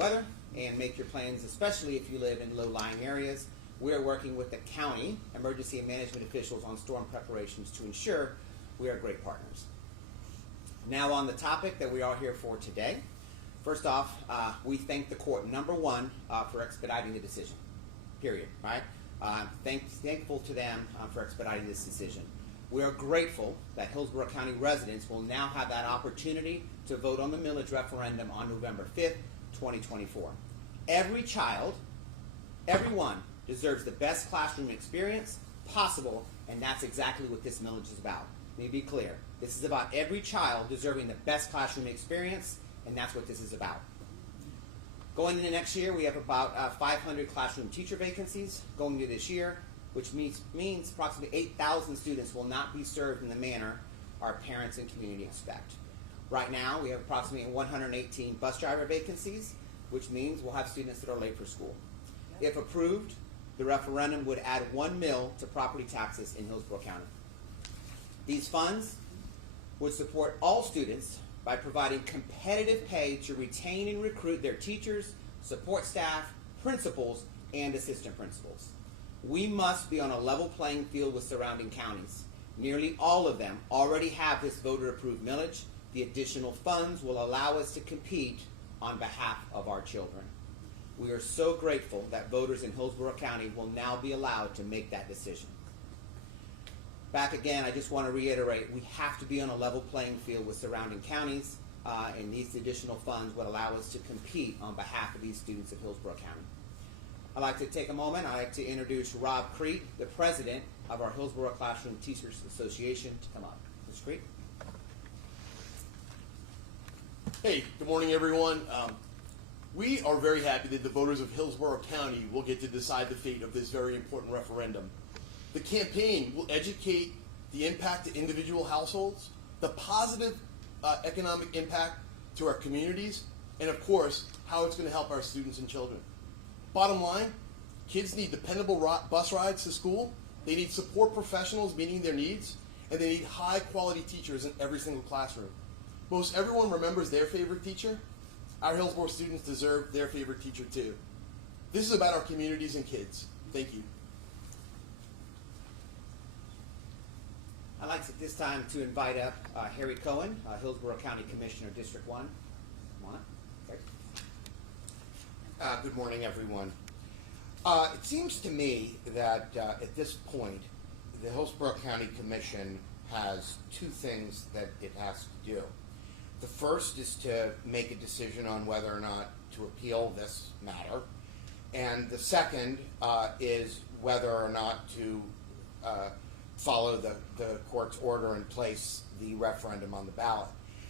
weather and make your plans, especially if you live in low-lying areas. We are working with the county emergency and management officials on storm preparations to ensure we are great partners. Now on the topic that we are here for today. First off, we thank the court, number one, for expediting the decision, period, right? Thankful to them for expediting this decision. We are grateful that Hillsborough County residents will now have that opportunity to vote on the millage referendum on November 5th, 2024. Every child, everyone, deserves the best classroom experience possible, and that's exactly what this millage is about. Let me be clear. This is about every child deserving the best classroom experience, and that's what this is about. Going into next year, we have about 500 classroom teacher vacancies going into this year, which means approximately 8,000 students will not be served in the manner our parents and community expect. Right now, we have approximately 118 bus driver vacancies, which means we'll have students that are late for school. If approved, the referendum would add $1 million to property taxes in Hillsborough County. These funds would support all students by providing competitive pay to retain and recruit their teachers, support staff, principals, and assistant principals. We must be on a level playing field with surrounding counties. Nearly all of them already have this voter-approved millage. The additional funds will allow us to compete on behalf of our children. We are so grateful that voters in Hillsborough County will now be allowed to make that decision. Back again, I just want to reiterate, we have to be on a level playing field with surrounding counties, and these additional funds would allow us to compete on behalf of these students of Hillsborough County. I'd like to take a moment. I'd like to introduce Rob Crete, the president of our Hillsborough Classroom Teachers Association, to come up. Mr. Crete. Hey, good morning, everyone. We are very happy that the voters of Hillsborough County will get to decide the fate of this very important referendum. The campaign will educate the impact to individual households, the positive economic impact to our communities, and of course, how it's going to help our students and children. Bottom line, kids need dependable bus rides to school, they need support professionals meeting their needs, and they need high-quality teachers in every single classroom. Most everyone remembers their favorite teacher. Our Hillsborough students deserve their favorite teacher too. This is about our communities and kids. Thank you. I'd like at this time to invite up Harry Cohen, Hillsborough County Commissioner, District 1. Come on up. Okay. Good morning, everyone. It seems to me that at this point, the Hillsborough County Commission has two things that it has to do. The first is to make a decision on whether or not to appeal this matter, and the second is whether or not to follow the court's order and place the referendum on the ballot.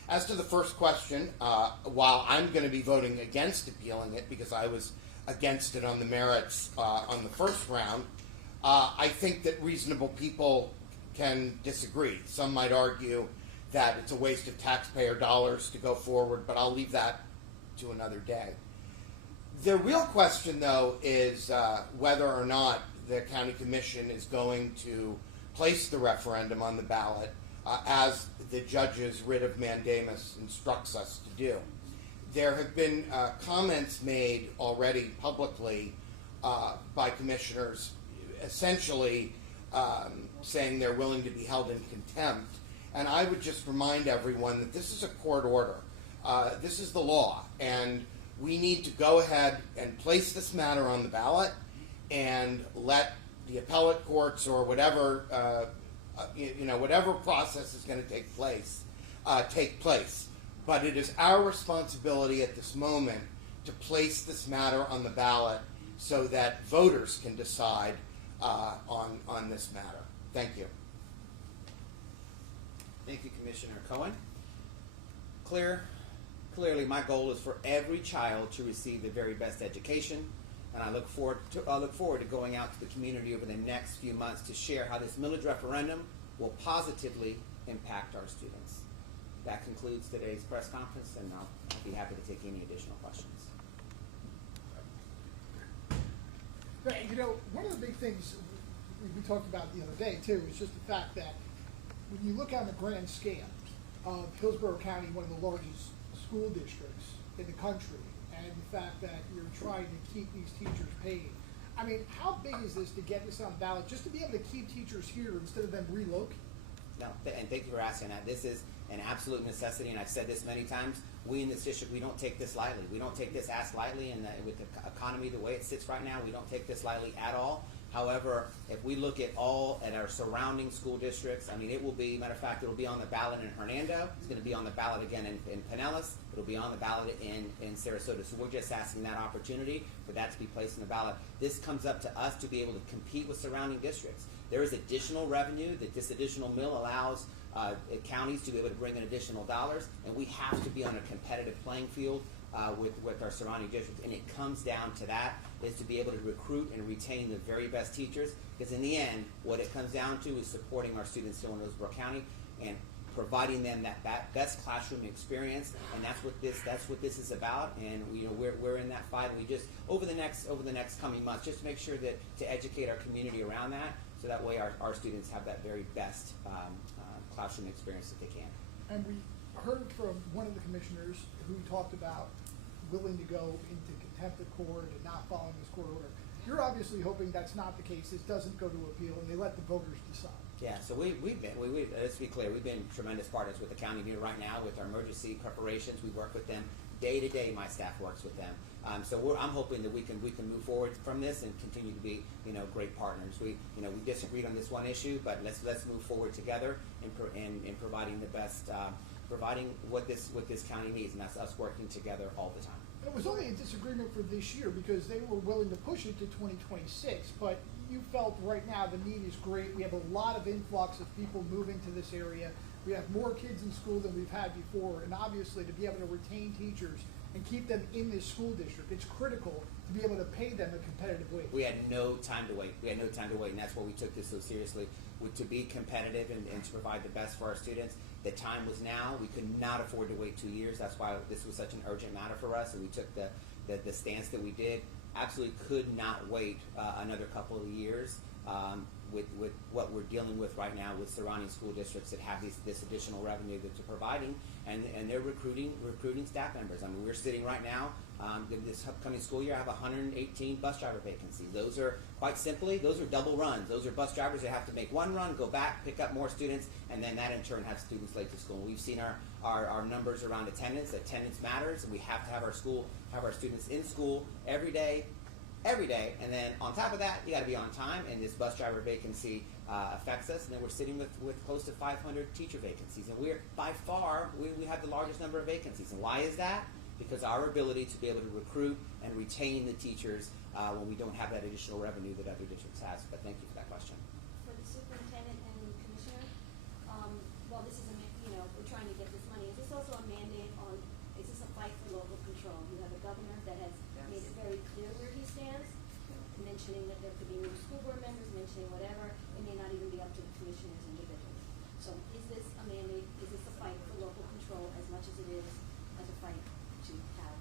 As to the first question, while I'm going to be voting against appealing it because I was against it on the merits on the first round, I think that reasonable people can disagree. Some might argue that it's a waste of taxpayer dollars to go forward, but I'll leave that to another day. The real question, though, is whether or not the County Commission is going to place the referendum on the ballot as the judge's writ of mandamus instructs us to do. There have been comments made already publicly by commissioners essentially saying they're willing to be held in contempt. And I would just remind everyone that this is a court order. This is the law, and we need to go ahead and place this matter on the ballot and let the appellate courts or whatever, whatever process is going to take place. But it is our responsibility at this moment to place this matter on the ballot so that voters can decide on this matter. Thank you. Thank you, Commissioner Cohen. Clearly, my goal is for every child to receive the very best education, and I look forward to going out to the community over the next few months to share how this millage referendum will positively impact our students. That concludes today's press conference, and I'll be happy to take any additional questions. Right, one of the big things we talked about the other day, too, is just the fact that when you look on the grand scale of Hillsborough County, one of the largest school districts in the country, and the the fact that you're trying to keep these teachers paid. I mean, how big is this to get this on the ballot, just to be able to keep teachers here instead of them relocating? No, and thank you for asking that. This is an absolute necessity, and I've said this many times. We in this district, we don't take this lightly. We don't take this ask lightly, and with the economy the way it sits right now, we don't take this lightly at all. However, if we look at our surrounding school districts, I mean, it will be, matter of fact, it'll be on the ballot in Hernando. It's going to be on the ballot again in Pinellas. It'll be on the ballot in Sarasota. So we're just asking that opportunity for that to be placed on the ballot. This comes up to us to be able to compete with surrounding districts. There is additional revenue that this additional mill allows counties to be able to bring in additional dollars, and we have to be on a competitive playing field with our surrounding districts. And it comes down to that, is to be able to recruit and retain the very best teachers, because in the end, what it comes down to is supporting our students here in Hillsborough County and providing them that best classroom experience, and that's what this is about. And we're in that fight. And we just over the next coming months, just to make sure that to educate our community around that, so that way our students have that very best classroom experience that they can. And we heard from one of the commissioners who talked about willing to go into contempt of court and not following this court order. You're obviously hoping that's not the case. This doesn't go to appeal, and they let the voters decide. Yeah, so let's be clear, we've been tremendous partners with the county here right now with our emergency preparations. We work with them day to day. My staff works with them. So I'm hoping that we can move forward from this and continue to be great partners. We disagreed on this one issue, but let's move forward together in providing the best, providing what this county needs, and that's us working together all the time. It was only a disagreement for this year because they were willing to push it to 2026, but you felt right now the need is great. We have a lot of influx of people moving to this area. We have more kids in school than we've had before, and obviously to be able to retain teachers and keep them in this school district, it's critical to be able to pay them a competitive wage. We had no time to wait. And that's why we took this so seriously, to be competitive and to provide the best for our students. The time was now. We could not afford to wait 2 years. That's why this was such an urgent matter for us, and we took the stance that we did. Absolutely could not wait another couple of years with what we're dealing with right now with surrounding school districts that have this additional revenue that they're providing, and they're recruiting staff members. I mean, we're sitting right now, this upcoming school year, I have 118 bus driver vacancies. Those are, quite simply, those are double runs. Those are bus drivers that have to make one run, go back, pick up more students, and then that in turn has students late to school. And we've seen our numbers around attendance. Attendance matters, and we have to have our students in school every day, and then on top of that, you got to be on time, and this bus driver vacancy affects us, and then we're sitting with close to 500 teacher vacancies, and we're by far, we have the largest number of vacancies. And why is that? Because our ability to be able to recruit and retain the teachers when we don't have that additional revenue that other districts has. But thank you for that question. For the superintendent and commissioner, well, this is we're trying to get this money. Is this also a mandate is this a fight for local control? You have a governor that has made it very clear where he stands, mentioning that there could be new school board members, mentioning whatever. It may not even be up to the commissioners individually. So is this a mandate? Is this a fight for local control as much as it is as a fight to have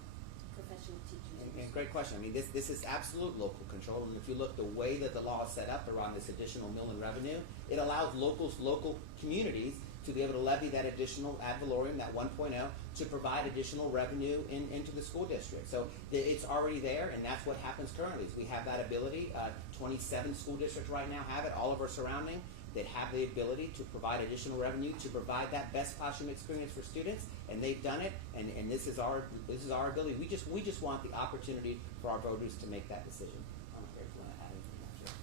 professional teachers? And great question. I mean, this is absolute local control, and if you look the way that the law is set up around this additional mill and revenue, it allows local communities to be able to levy that additional ad valorem, that 1.0, to provide additional revenue into the school district. So it's already there, and that's what happens currently. Is we have that ability. 27 school districts right now have it, all of our surrounding, that have the ability to provide additional revenue to provide that best classroom experience for students, and they've done it. And this is our ability. We just want the opportunity for our voters to make that decision. I don't know if you want to add anything else.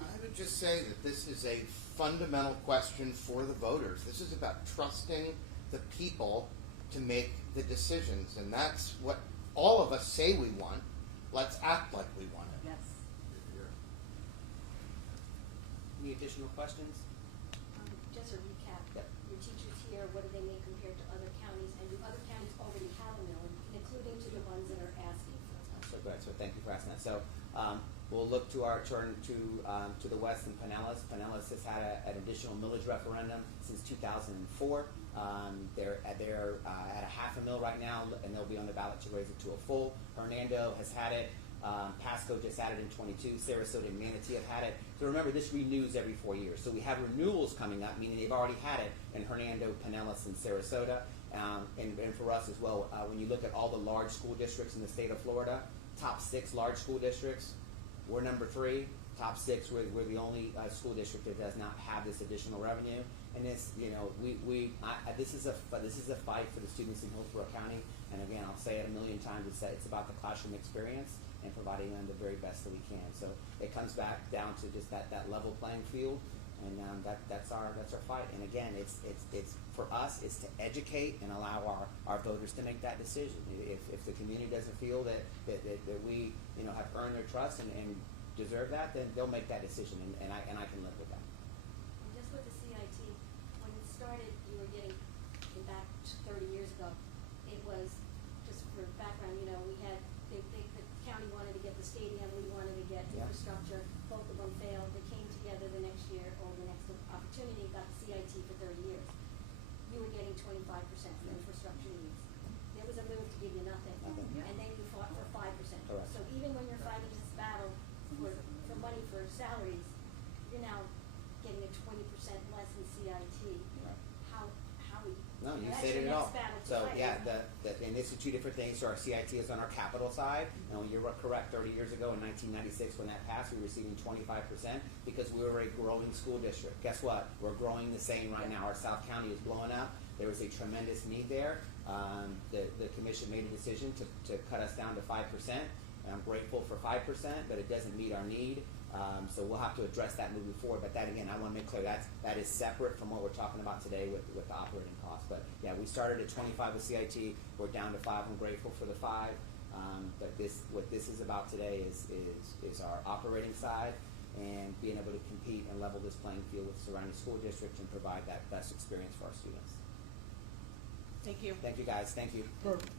I would just say that this is a fundamental question for the voters. This is about trusting the people to make the decisions, and that's what all of us say we want. Let's act like we want it. Yes. Any additional questions? Just a recap. Yep. Your teachers here, what do they make compared to other counties? And do other counties already have a mill, including to the ones that are asking for it? So good. So thank you for asking that. So we'll look to our turn to the west in Pinellas. Pinellas has had an additional millage referendum since 2004. They're at a half a mill right now, and they'll be on the ballot to raise it to a full. Hernando has had it. Pasco just added in 22. Sarasota and Manatee have had it. So remember, this renews every 4 years. So we have renewals coming up, meaning they've already had it in Hernando, Pinellas, and Sarasota. and for us as well. When you look at all the large school districts in the state of Florida, top 6 large school districts, we're number 3. Top 6, we're the only school district that does not have this additional revenue. And this, you know, this is a fight for the students in Hillsborough County. And again, I'll say it a million times. It's about the classroom experience and providing them the very best that we can. So it comes back down to just that level playing field, and that's our fight. And again, it's for us, it's to educate and allow our voters to make that decision. If the community doesn't feel that we, you know, have earned their trust and deserve that, then they'll make that decision, and I can live with that. And just with the CIT, when it started, you were getting, back 30 years ago, it was, just for background, you know, we had, the county wanted to get the stadium, we wanted to get Yeah. infrastructure, both of them failed, they came together the next year, or the next opportunity, got the CIT for 30 years. You were getting 25% for infrastructure needs. There was a move to give you nothing, Nothing. and then you fought for 5%. Correct. So even when you're fighting this battle for money for salaries, you're now getting a 20% less in CIT. Right. How No, you that's stated your it all. next battle to So fight. yeah, and it's the 2 different things. So our CIT is on our capital side. And you were correct. 30 years ago, in 1996, when that passed, we were receiving 25% because we were a growing school district. Guess what? We're growing the same right now. Our South County is blowing up. There was a tremendous need there. The commission made a decision to cut us down to 5%. And I'm grateful for 5%, but it doesn't meet our need. So we'll have to address that moving forward. But that, again, I want to make clear that is separate from what we're talking about today with the operating costs. But yeah, we started at 25 with CIT. We're down to 5. I'm grateful for the 5. But what this is about today is our operating side and being able to compete and level this playing field with surrounding school districts and provide that best experience for our students. Thank you. Thank you, guys. Thank you. Perfect.